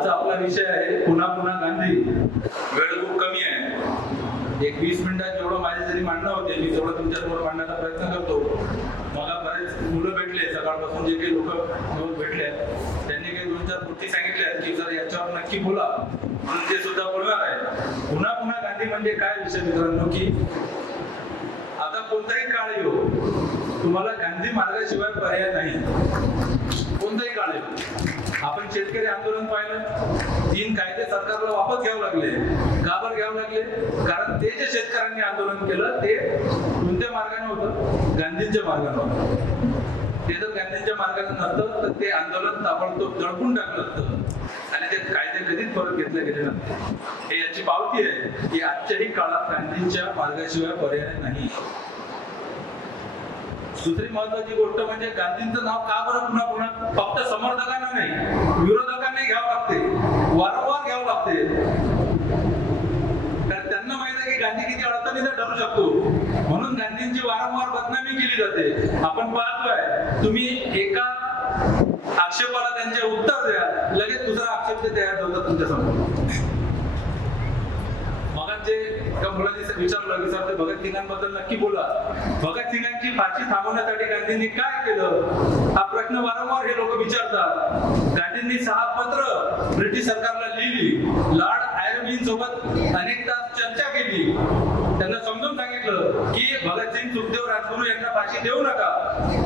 आजचा आपला विषय आहे पुन्हा पुन्हा गांधी. वेळ खूप कमी आहे. एक वीस मिनिटात जेवढं माझे जरी मांडणं होते मी तेवढं तुमच्यासमोर मांडण्याचा प्रयत्न करतो. मला बरेच मुलं भेटले सकाळपासून जे काही लोक भेटले त्यांनी काही दोन चार गोष्टी सांगितल्या की जर याच्यावर नक्की बोला. म्हणून ते सुद्धा बोलणार आहे. पुन्हा पुन्हा गांधी म्हणजे काय विषय मित्रांनो की आता कोणताही काळ येऊ तुम्हाला गांधी मार्गाशिवाय पर्याय नाही. कोणताही काळ येऊ आपण शेतकरी आंदोलन पाहिलं. तीन कायदे सरकारला वापस घ्यावे लागले. का बरं घ्यावे लागले. कारण ते जे शेतकऱ्यांनी आंदोलन केलं ते कोणत्या मार्गाने होतं? गांधींच्या मार्गाने होतं. ते जर गांधींच्या मार्गाने नसतं तर ते आंदोलन ताबडतोब दडपून टाकलं असतं आणि ते कायदे कधीच परत घेतले गेले नसते हे याची पावती आहे की आजच्याही काळात गांधींच्या मार्गाशिवाय पर्याय नाही. दुसरी महत्वाची गोष्ट म्हणजे गांधींचं नाव का बरं पुन्हा पुन्हा फक्त समर्थकांना नाही विरोधकांना घ्यावं लागते. वारंवार घ्यावं लागते. तर त्यांना माहीत आहे की गांधी किती अडचणीचा ठरू शकतो. म्हणून गांधींची वारंवार बदनामी केली जाते. आपण पाहतोय तुम्ही एका आक्षेपाला त्यांचे उत्तर द्या. लगेच दुसरा आक्षेप ते तयार होतात तुमच्यासमोर मगाचे एका मुलाने विचारलं की सर भगतसिंगांबद्दल नक्की बोला. भगतसिंगांची फाशी थांबवण्यासाठी गांधींनी काय केलं? हा प्रश्न वारंवार हे लोक विचारतात. गांधींनी सहा पत्र ब्रिटिश सरकारला लिहिली. लॉर्ड आयर्विन सोबत अनेक तास चर्चा केली. त्यांना समजून सांगितलं की भगतसिंग सुखदेव राजगुरू यांना फाशी देऊ नका.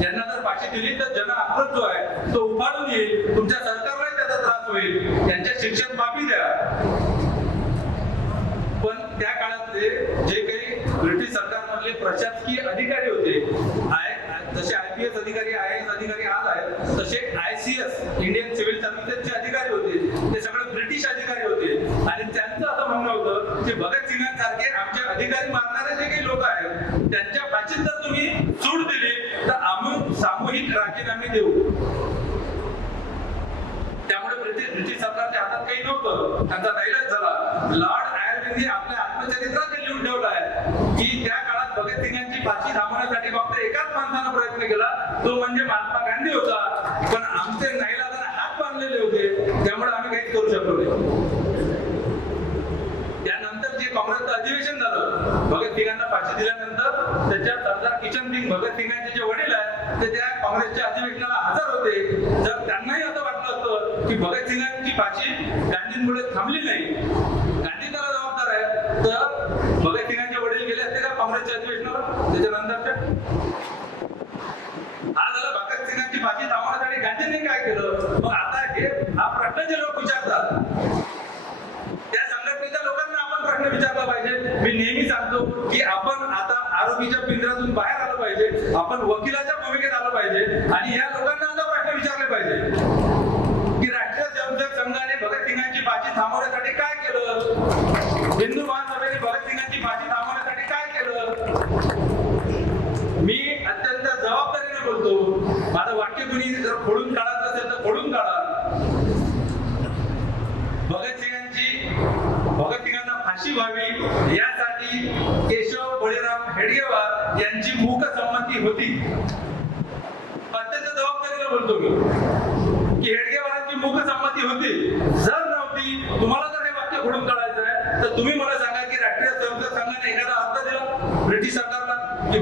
यांना जर फाशी दिली तर जन आक्रोश जो आहे तो उभारून येईल. तुमच्या सरकारलाही त्याचा त्रास होईल. त्यांच्या शिक्षण माफी द्या पण त्या काळातले जे काही ब्रिटिश सरकारमधले प्रशासकीय अधिकारी होते आय जसे आय पी एस अधिकारी आय एस अधिकारी आज आहेत तसे I C S Indian civil सर्व्हिसेसचे अधिकारी होते ते सगळे ब्रिटिश अधिकारी होते आणि त्यांचं असं म्हणणं होतं की भगतसिंगांसारखे आमचे अधिकारी मारणारे जे काही लोक आहेत त्यांच्या फाशीत जर तुम्ही सूट दिली तर आम्ही सामूहिक राजीनामे देऊ त्यामुळे ब्रिटिश ब्रिटिश सरकारच्या हातात काही नव्हतं त्यांचा नाईलाज झाला लॉर्ड आयर्विनने आपल्या आत्मचरित्रात हे लिहून ठेवलं आहे की त्या काळात भगतसिंगांची फाशी थांबवण्यासाठी फक्त एकाच माणसानं प्रयत्न केला तो म्हणजे महात्मा गांधी होता पण आमचे नाईलाजाने हात बांधलेले होते त्यामुळे आम्ही काहीच करू शकलो नाही त्यानंतर जे काँग्रेसचं अधिवेशन झालं भगतसिंगांना फाशी दिल्यानंतर त्याच्यात सरदार किशन सिंग भगतसिंगांचे जे वडील आहेत ते त्या काँग्रेसच्या अधिवेशनाला हजर होते जर त्यांनाही असं वाटलं असतं की भगतसिंगांची फाशी गांधींमुळे थांबली नाही गांधी त्याला जबाबदार आहे तर भगतसिंगांचे वडील गेले असते का काँग्रेसच्या अधिवेशनाला त्याच्यानंतरच्या हा झाला भगतसिंगांची फाशी थांबवण्यासाठी गांधींनी काय केलं मग आता हे हा प्रश्न जे लोक विचारतात त्या संघटनेच्या लोकांना आपण प्रश्न विचारला पाहिजे मी नेहमी सांगतो की आपण आता आरोपीच्या पिंजऱ्यातून बाहेर आलं पाहिजे आपण वकिलाच्या भूमिकेत आलं पाहिजे आणि या लोकांना आता प्रश्न विचारले पाहिजे की राष्ट्रीय स्वयंसेवक संघाने भगतसिंगांची फाशी थांबवण्यासाठी काय केलं हिंदू महासभेने भगतसिंगांची फाशी थांबवण्यासाठी काय केलं मी अत्यंत जबाबदारीने बोलतो माझं वाक्य कुणी जर खोडून काढायचं असेल तर खोडून काढा भगतसिंगांची भगतसिंगांना फाशी व्हावी यासाठी केशव बळीराम हेडगेवार यांची मूक संमती होती अत्यंत जबाबदारीने बोलतो मी की हेडगेवारांची मूक संमती होती जर नव्हती तुम्हाला जर हे वाक्य खोडून काढायचं आहे तर तुम्ही मला सांगा की राष्ट्रीय स्वयंसेवक संघाने एखादा अर्ज दिला ब्रिटिश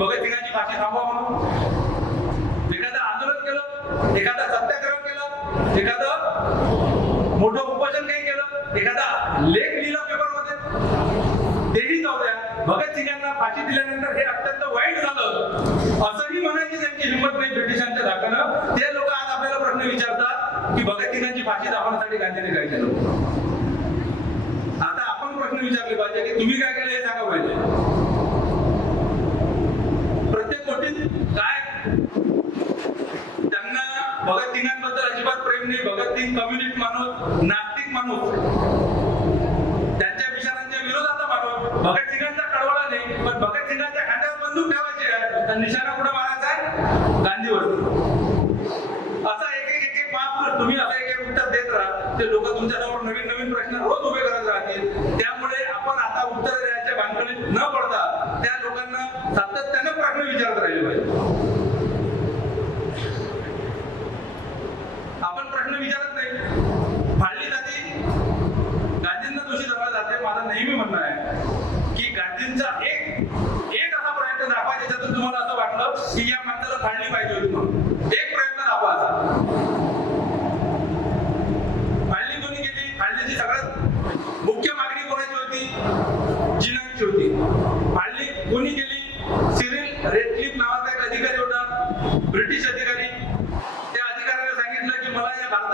सरकारला की भाषा थांबवा म्हणून. एखादं आंदोलन केलं एखादा सत्याग्रह केला एखादं मोठं उपोषण काही केलं एखादा लेख लिहिला पेपरमध्ये तेही जाऊ द्या भगतसिंगांना फाशी दिल्यानंतर हे अत्यंत वाईट झालं असंही म्हणायची त्यांची हिंमत नाही ब्रिटिशांच्या धाकानं ते लोक आज आपल्याला प्रश्न विचारतात की भगतसिंगांची फाशी दाखवण्यासाठी गांधीने काय केलं आता आपण प्रश्न विचारले पाहिजे की तुम्ही काय केलं हे सांगा पाहिजे प्रत्येक गोष्टीत काय त्यांना भगतसिंगांबद्दल अजिबात प्रेम नाही भगतसिंग कम्युनिस्ट माणूस नास्तिक माणूस त्यांच्या विचारांच्या विरोधाचा माणूस भगतसिंगांचा कडवळा नाही पण भगतसिंगांच्या खांद्यावर बंदूक ठेवायची आहे तर निशाणा कुठं मारायचा आहे गांधीवर.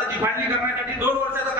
त्याची फाळणी करण्यासाठी दोन वर्षाचा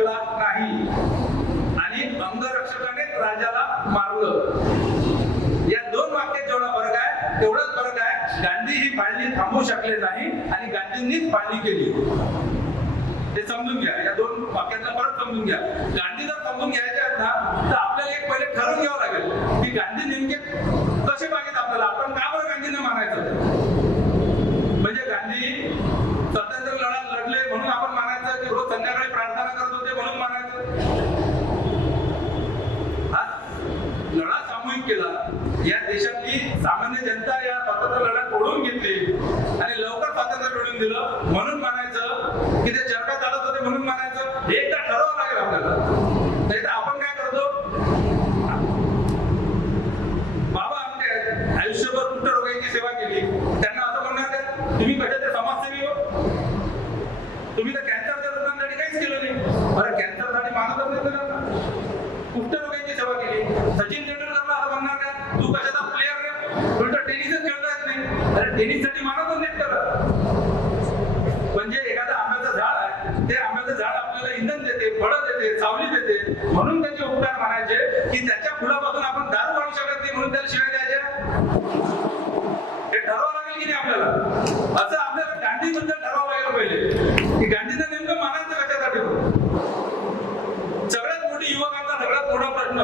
ऐकला नाही. आणि अंगरक्षकाने राजाला मारलं. या दोन वाक्यात जेवढा फरक आहे तेवढाच फरक आहे. गांधी ही फाळणी थांबवू शकले नाही आणि गांधींनीच फाळणी केली. ते समजून घ्या. या दोन वाक्याचा फरक समजून घ्या.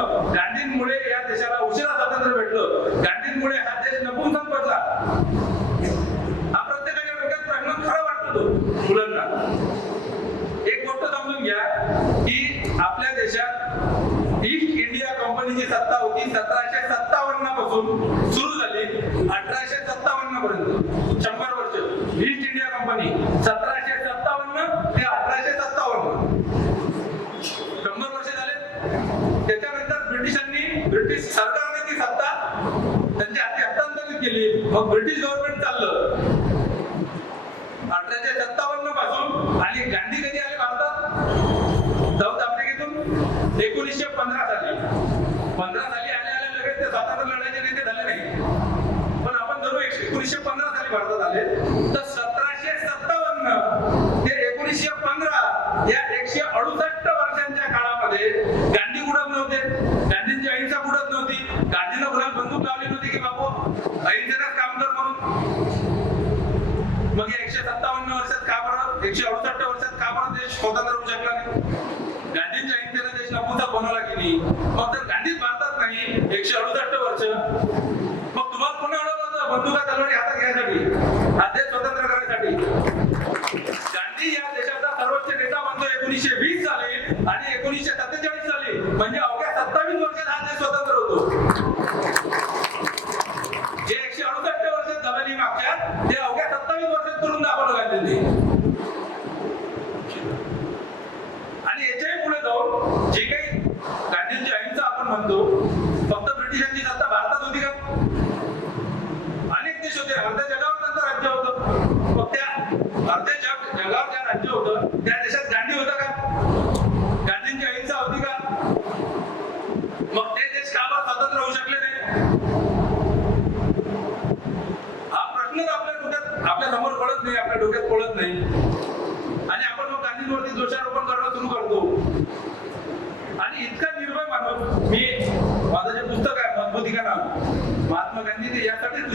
गांधींमुळे या देशाला उशिरा स्वातंत्र्य भेटलं. गांधींमुळे हा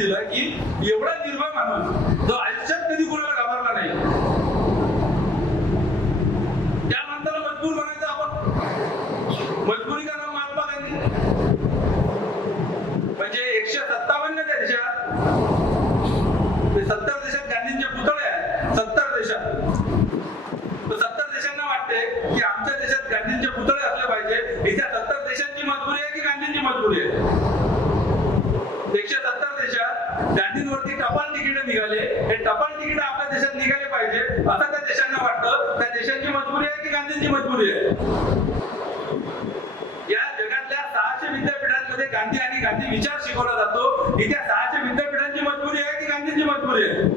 दिलं की एवढा निर्भय माणूस जो आयुष्यात कधी कोणाला घाबरला नाही. त्या माणसाला मजबूर बनायचं आपण. मजबुरी का नाव महात्मा गांधी. म्हणजे एकशे सत्तावन्न त्या देशात सत्तर mulher.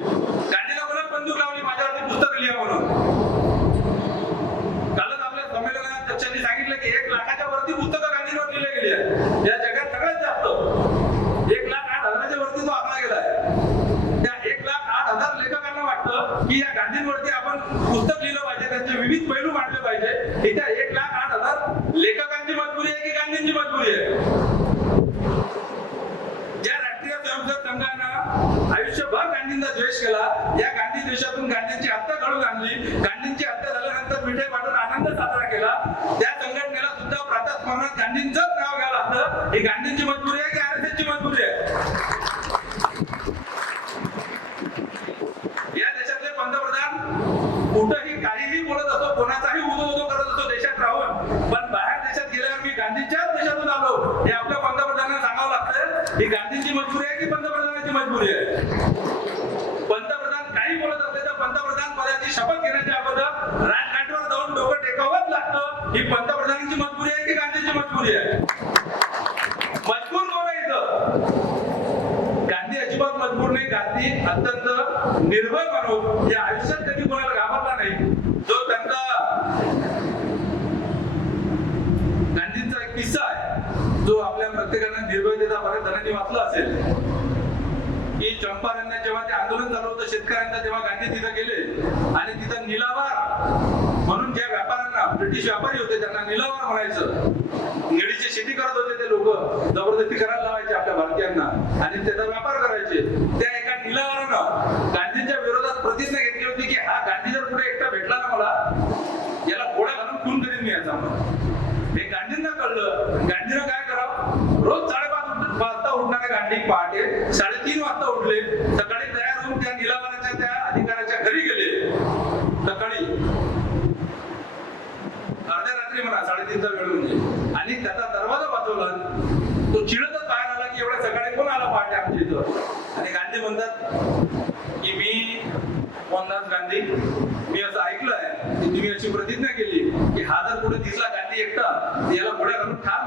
तुम्ही अशी प्रतिज्ञा केली की हा जर पुढे दिसला गांधी एकटा याला पुढे करून ठार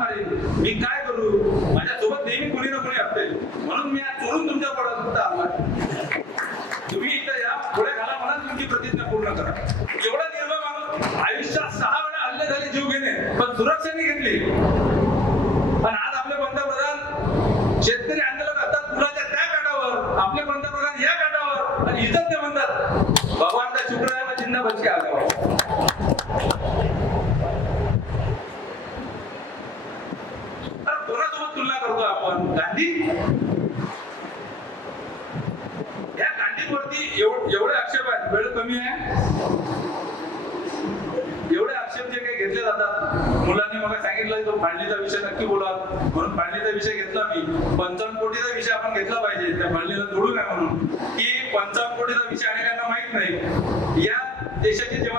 घेतले जातात. मुलांनी मला सांगितलं तो फाळणीचा विषय नक्की बोला. म्हणून फाळणीचा विषय घेतला मी. पंचावन्न कोटीचा विषय आपण घेतला पाहिजे. त्या फाळणीला जोडू नये म्हणून. की पंचावन्न कोटीचा विषय अनेकांना माहीत नाही. या देशाची जेव्हा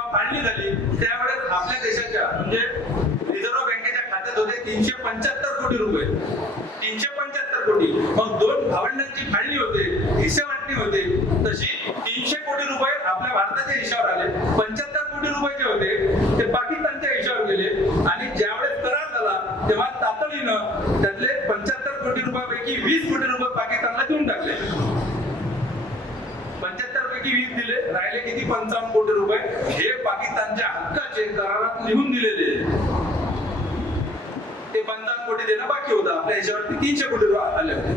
तीनशे कोटी रुपये आले होते.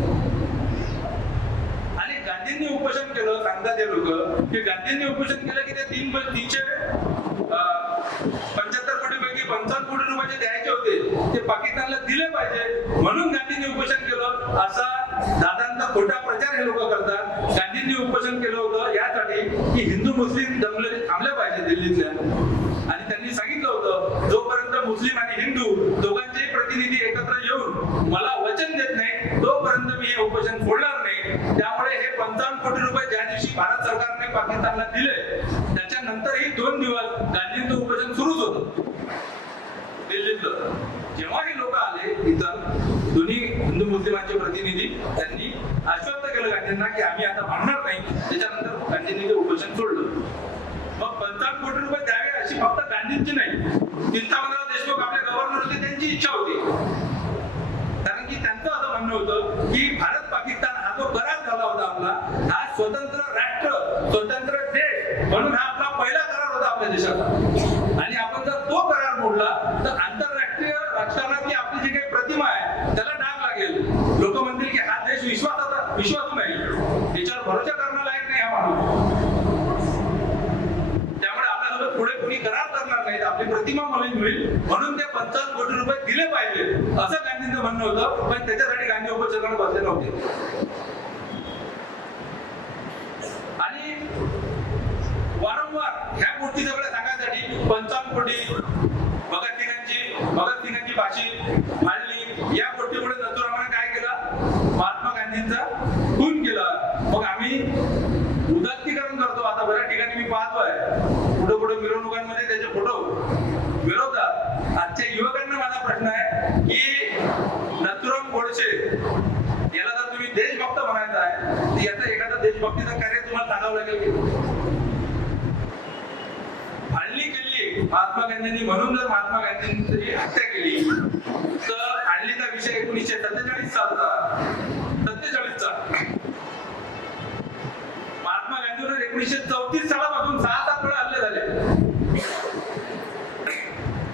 आणि गांधींनी उपोषण केलं सांगतात ते लोक की गांधींनी उपोषण केलं की ते तीन तीनशे पंच्याहत्तर कोटी पैकी पंचावन्न कोटी रुपये द्यायचे होते. ते पाकिस्तानला दिले पाहिजे. म्हणून गांधींनी उपोषण केलं. असा दादांचा खोटा प्रचार हे लोक करतात. गांधींनी उपोषण केलं होतं. यासाठी की हिंदू मुस्लिम दंगली নাকি আমি मान्य होतं पण त्याच्यासाठी गांधी उपचरण बसले नव्हते. आणि वारंवार ह्या गोष्टी सगळ्या सांगण्यासाठी पंचांग कोटी एकोणीसशे चौतीस सालापासून सहा सात वेळा हल्ले झाले.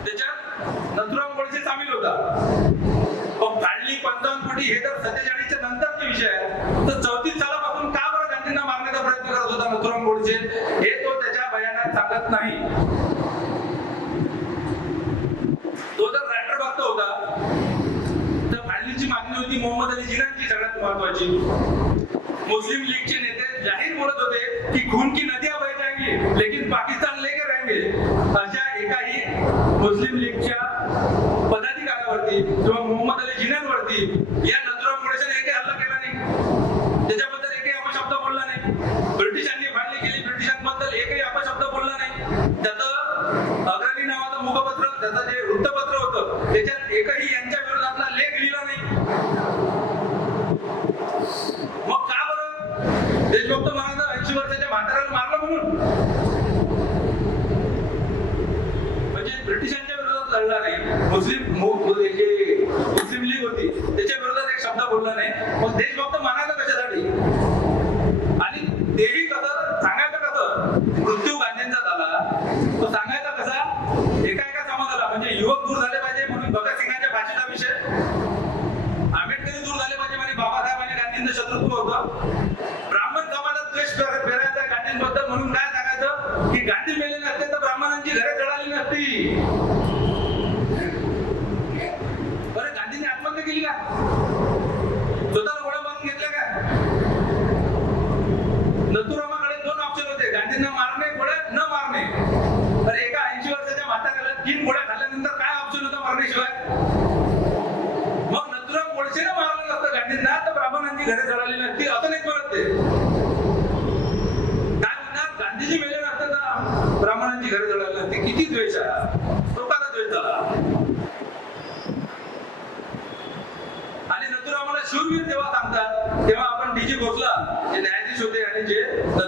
त्याच्यात नथुराम गोडसे सामील होता. मग कोटी हे तर नंतरचे विषय आहे तर चौतीस सालापासून का बरं गांधींना मारण्याचा प्रयत्न करत होता नथुराम गोडसे? हे तो त्याच्या बयानात सांगत नाही. मोहम्मद अली जिनांची सगळ्यात महत्वाची. मुस्लिम लीगचे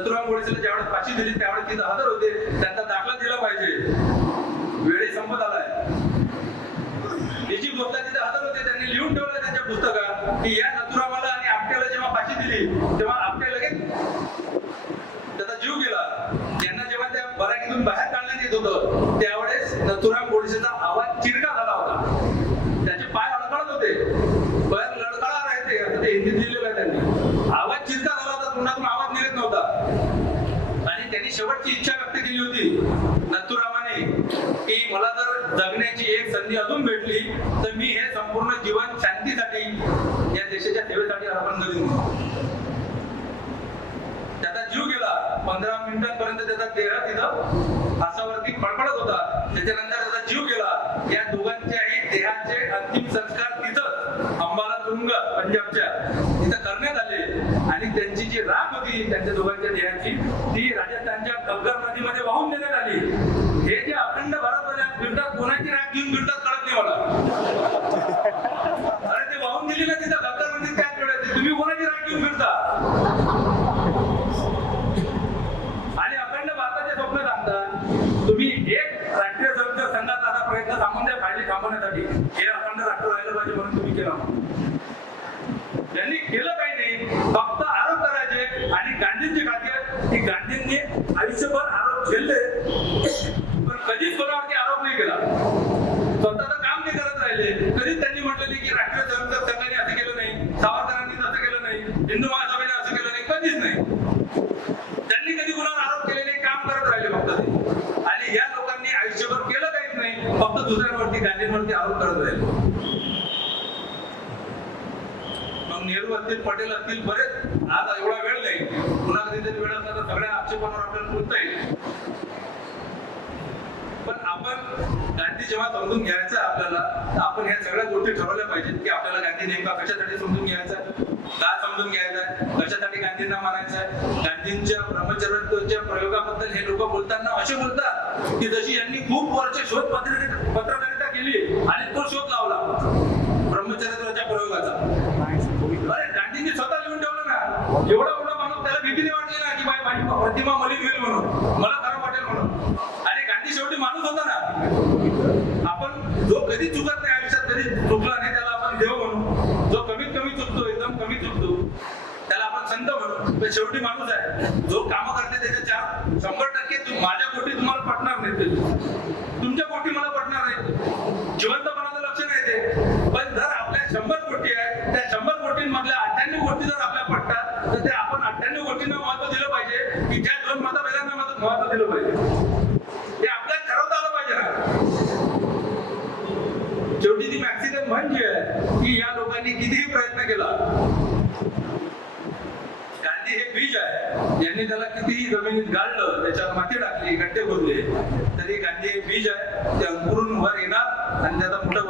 नंदुराम गोडसेला ज्यावेळेस फाशी दिली त्यावेळेस तिथं हजर होते. त्याचा देह तिथं असा वरती फडफडत होता. त्याच्यानंतर पण कधीच कोणावरती आरोप नाही केला. स्वतः तर काम नाही करत राहिले. कधीच त्यांनी म्हटलं नाही की राष्ट्रीय स्वयंसेवक संघाने असं केलं नाही सावरकरांनी असं केलं नाही हिंदू महासभेने असं केलं नाही कधीच नाही. त्यांनी कधी कुणावर आरोप केले नाही काम करत राहिले फक्त आणि या लोकांनी आयुष्यभर केलं काहीच नाही फक्त दुसऱ्यावरती गांधींवरती आरोप करत राहिले. मग नेहरू असतील पटेल असतील बरेच. आज एवढा वेळ नाही. पुन्हा कधीतरी वेळ असला तर सगळ्या आक्षेपांवर आपल्याला जेव्हा समजून घ्यायचं आपल्याला तर आपण ह्या सगळ्या गोष्टी ठरवल्या पाहिजेत की आपल्याला गांधी नेमका कशासाठी समजून घ्यायचा का समजून घ्यायचा कशासाठी गांधींना मानायचं गांधींच्या ब्रह्मचर्याच्या प्रयोगाबद्दल हे लोक बोलताना असे बोलतात की जशी यांनी खूप वर्ष शोध पद्धती म्हणजे की या लोकांनी कितीही प्रयत्न केला गांधी हे बीज आहे. यांनी त्याला कितीही जमिनीत गाळलं त्याच्यात माती टाकली गड्डे खोदले तरी गांधी हे बीज आहे. ते अंकुरून वर येणार आणि त्याचा मोठं